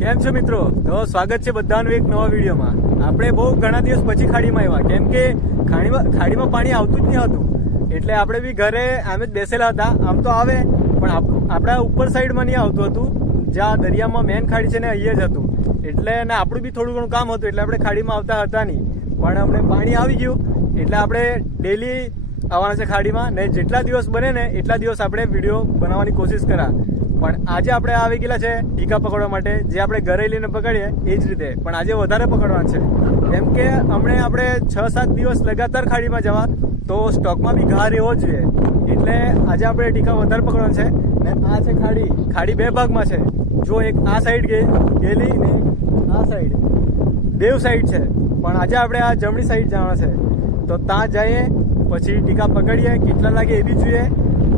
કેમ છો મિત્રો? તો સ્વાગત છે બધાનું એક નવા વિડીયોમાં. આપણે બહુ ઘણા દિવસ પછી ખાડીમાં આવ્યા, કેમ કે ખાડીમાં પાણી આવતું જ નહીં હતું. એટલે આપણે બી ઘરે આમ જ બેસેલા હતા. આમ તો આવે પણ આપણા ઉપર સાઈડમાં નહીં આવતું હતું, જ્યાં દરિયામાં મેન ખાડી છે ને અહીંયા જ હતું. એટલે ને આપણું બી થોડું ઘણું કામ હતું, એટલે આપણે ખાડીમાં આવતા હતા નહીં. પણ હમણાં પાણી આવી ગયું એટલે આપણે ડેલી આવવાના છે ખાડીમાં, ને જેટલા દિવસ બને ને એટલા દિવસ આપણે વિડીયો બનાવવાની કોશિશ કરા. પણ આજે આપણે આવી ગયેલા છે ટીકા પકડવા માટે, જે આપણે ઘરે લઈને પકડીએ એ જ રીતે, પણ આજે વધારે પકડવાના છે. કેમ કે હમણાં આપણે 6-7 દિવસ લગાતાર ખાડીમાં જવા, તો સ્ટોકમાં બી ઘા રહેવો જોઈએ. એટલે આજે આપણે ટીકા વધારે પકડવાના છે. ને આ છે ખાડી 2 ભાગમાં છે. જો એક આ સાઈડ ગયેલી ને આ સાઈડ, બેવ સાઈડ છે. પણ આજે આપણે આ જમણી સાઈડ જવાના છે, તો ત્યાં જઈએ પછી ટીકા પકડીએ, કેટલા લાગે એ બી જોઈએ.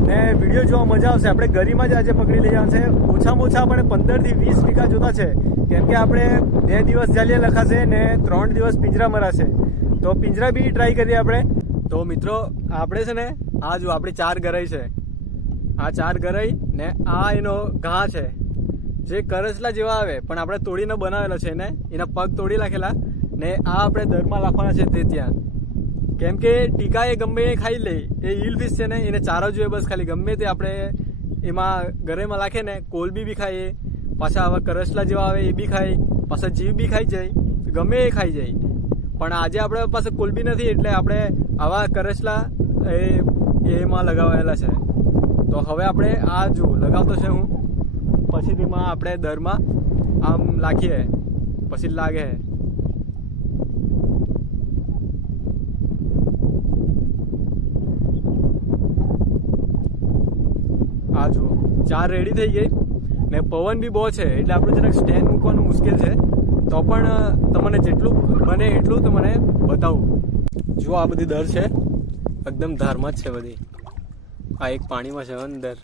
ને વિડીયો જોવા મજા આવશે. આપણે ગરીમાં જ આજે પકડી લઈ જવાનું છે. ઓછામાં ઓછા આપણે 15 થી 20 ટીકા જોતા છે, કેમ કે આપણે 2 દિવસ જાલિયા લખાશે ને 3 દિવસ પિંજરા મરાશે. તો પિંજરા બી ટ્રાય કરીએ આપણે. તો મિત્રો આપણે છે ને આ જો આપણી 4 ગરાઈ છે, આ 4 ગરાઈ ને આ એનો ઘા છે, જે કરચલા જેવા આવે પણ આપણે તોડીને બનાવેલો છે. ને એના પગ તોડી નાખેલા ને આ આપણે દરમાં નાખવાના છે તે ત્યાં. કેમ કે ટીકા એ ગમે એ ખાઈ લે, એ ઈલ ફિશ છે ને એને ચારો જોઈએ બસ ખાલી. ગમે તે આપણે એમાં ગરેમાં નાખે ને, કોલબી બી ખાઈએ, પાછા આવા કરચલા જેવા આવે એ બી ખાય, પાછા જીવ બી ખાઈ જાય, ગમે એ ખાઈ જાય. પણ આજે આપણે પાસે કોલબી નથી એટલે આપણે આવા કરચલા એમાં લગાવેલા છે. તો હવે આપણે આ જો લગાવતો છે હું, પછી તેમાં આપણે દરમાં આમ લાખીએ પછી લાગે. આ જુઓ 4 રેડી થઈ ગઈ ને પવન બી બહુ છે, એટલે આપણું જરાક સ્ટેન્ડ મૂકવાનું મુશ્કેલ છે. તો પણ તમને જેટલું બને એટલું તો મને બતાવું. જુઓ આ બધી દર છે, એકદમ ધારમાં જ છે બધી. આ એક પાણીમાં છે અંદર.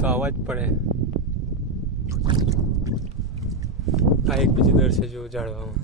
તો અવાજ પડે. આ એક બીજી દર છે જો ઝાડવામાં.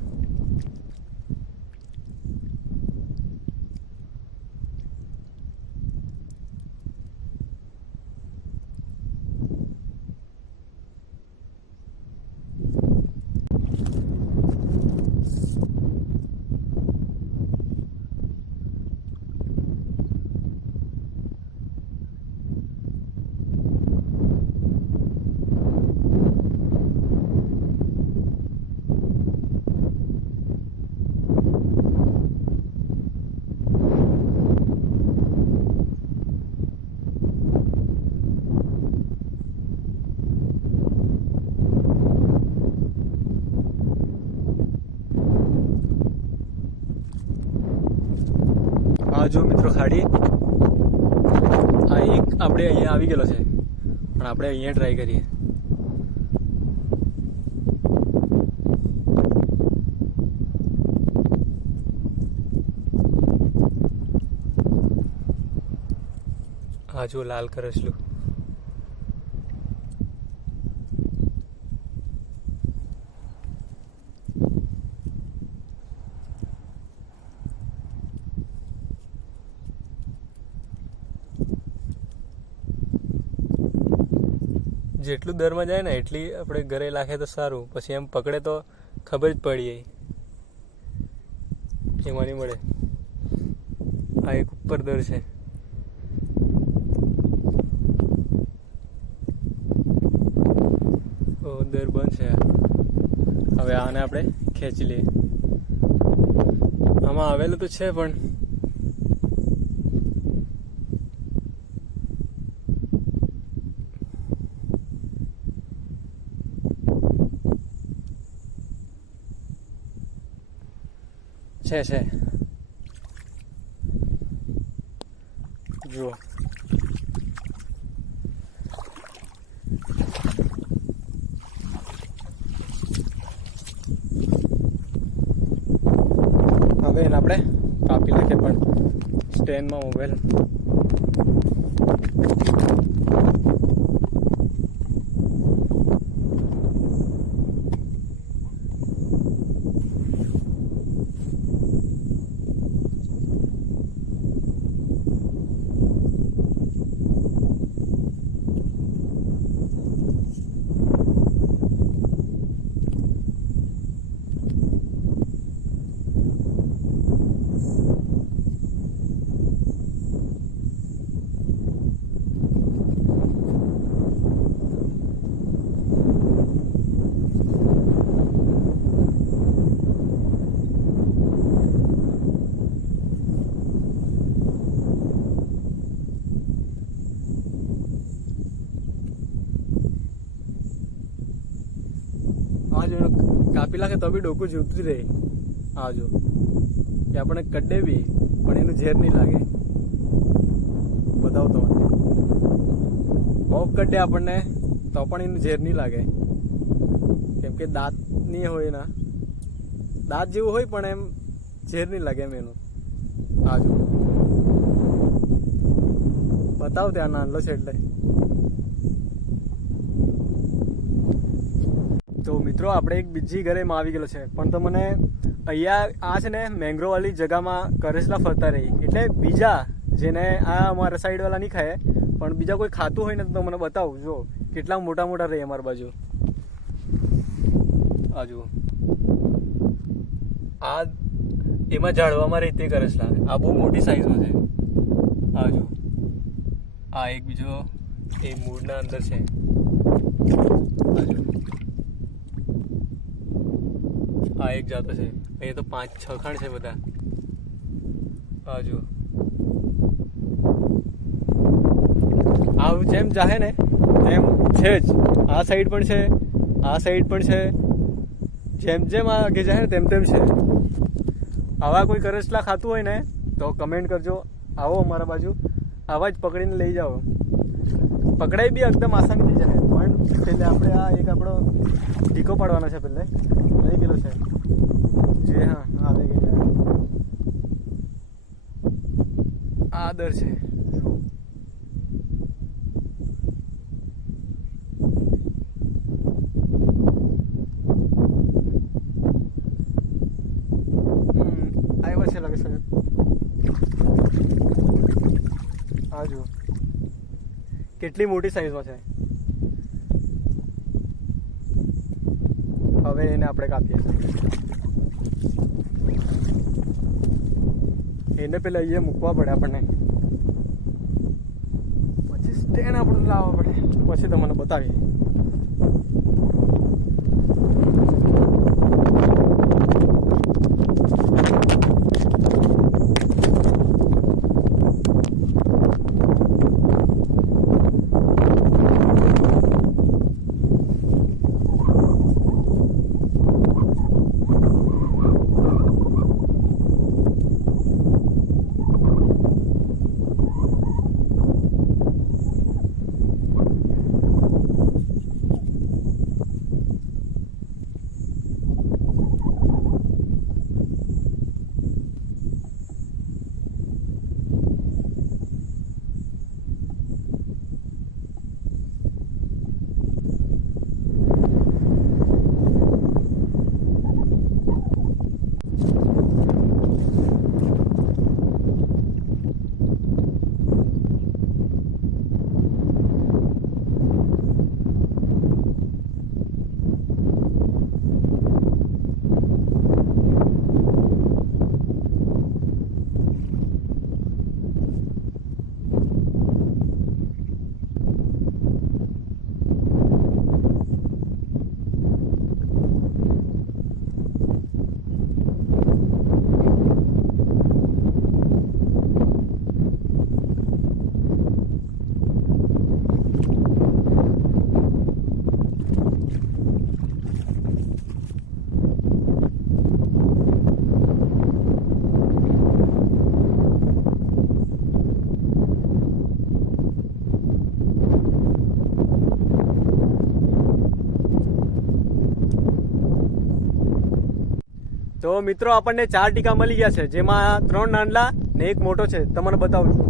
આ જો મિત્રો ખાડી, આ એક આપણે અહીંયા આવી ગયેલો છે, પણ આપણે અહીંયા ટ્રાય કરીએ. આ જો લાલ કરચલું. જેટલું દરમાં જાય ને એટલી આપણે ઘરે લાખે તો સારું. પછી એમ પકડે તો ખબર જ પડી જાય, એમાં નહીં મળે. આ એક ઉપર દર છે. દર બંધ છે. હવે આને આપણે ખેંચી લઈએ. આમાં આવેલું તો છે પણ છે જુઓ. હવે એને આપણે કાપી નાખીએ, પણ સ્ટેન્ડમાં મોબાઈલ આ જો કાપી નાખે તો બી ડોકું જીવતું રહે. આ જો કે આપણે કડે બી પણ એનું ઝેર નહીં લાગે. બતાવો તમને બહુ કડે આપણને તો પણ એનું ઝેર નહીં લાગે, કેમ કે દાંત નહીં હોય એના, દાંત જેવું હોય પણ એમ ઝેર નહીં લાગે એમ એનું. આ જો બતાવો ત્યાં નાનલો છે એટલે. તો મિત્રો આપણે એક બીજી ઘરેમાં આવી ગયેલો છે, પણ તો મને અહીંયા આ છે ને મેંગ્રો વાળી જગામાં કરેસલા ફરતા રહી, એટલે બીજા જેને આ અમારા સાઈડ વાળા નહીં ખાય પણ બીજા કોઈ ખાતું હોય ને તો મને બતાવું. જો કેટલા મોટા મોટા રહી અમારી બાજુ. આ જુઓ આ એમાં ઝાડવામાં રહી તે કરેસલા, આ બહુ મોટી સાઈઝમાં છે. આ જો આ એક બીજો એ મૂળના અંદર છે. આ જો આ એક જાતો છે, અહીંયા તો 5-6 ખાંડ છે બધા. આ જો આવું જેમ જાહે ને એમ છે જ. આ સાઈડ પણ છે, આ સાઈડ પણ છે, જેમ જેમ આગે જાય ને તેમ તેમ છે. આવા કોઈ કરસલા ખાતું હોય ને તો કમેન્ટ કરજો. આવો અમારા બાજુ, આવા જ પકડીને લઈ જાઓ. પકડાઈ બી એકદમ આસાની થઈ જાય, પણ પહેલે આપણે આ એક આપણો ટીકો પાડવાનો છે. પહેલે લઈ ગયેલો છે જે, હા આવી ગયેલો આ દર છે. આવ્યા છે લાગે છે. આ જુઓ કેટલી મોટી સાઈઝમાં છે. હવે એને આપણે કાપીએ. એને પેલા અહીંયા મૂકવા પડે આપણને, પછી સ્ટેન્ડ આપણે લાવવા પડે, પછી તમને બતાવીએ. તો મિત્રો આપણને 4 ટીકા મળી ગયા છે, જેમાં 3 નાનલા ને 1 મોટો છે. તમને બતાવું છું.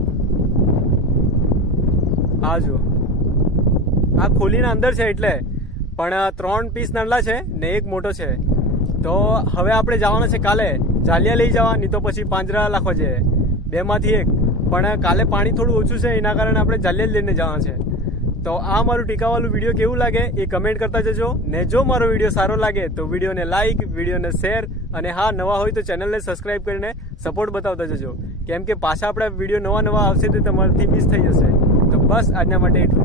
આ જુઓ આ ખોલીને અંદર છે એટલે, પણ 3 પીસ નાનલા છે ને 1 મોટો છે. તો હવે આપણે જવાના છે કાલે જાલિયા લઈ જવા, નહીં તો પછી પાંજરા નાખવા જઈએ, 2 માંથી 1. પણ કાલે પાણી થોડું ઓછું છે એના કારણે આપણે જાલિયા જ લઈને જવાના છે. તો આ મારું ટીકાવાળું વિડીયો કેવું લાગે એ કમેન્ટ કરતા જજો. ને જો મારો વિડીયો સારો લાગે તો વિડીયોને લાઇક, વિડીયોને શેર, અને હા નવા હોય તો ચેનલને સબસ્ક્રાઈબ કરીને સપોર્ટ બતાવતા જજો, કેમ કે પાછા આપણા વિડીયો નવા આવશે તો તમારાથી મિસ થઈ જશે. તો બસ આજના માટે એટલું.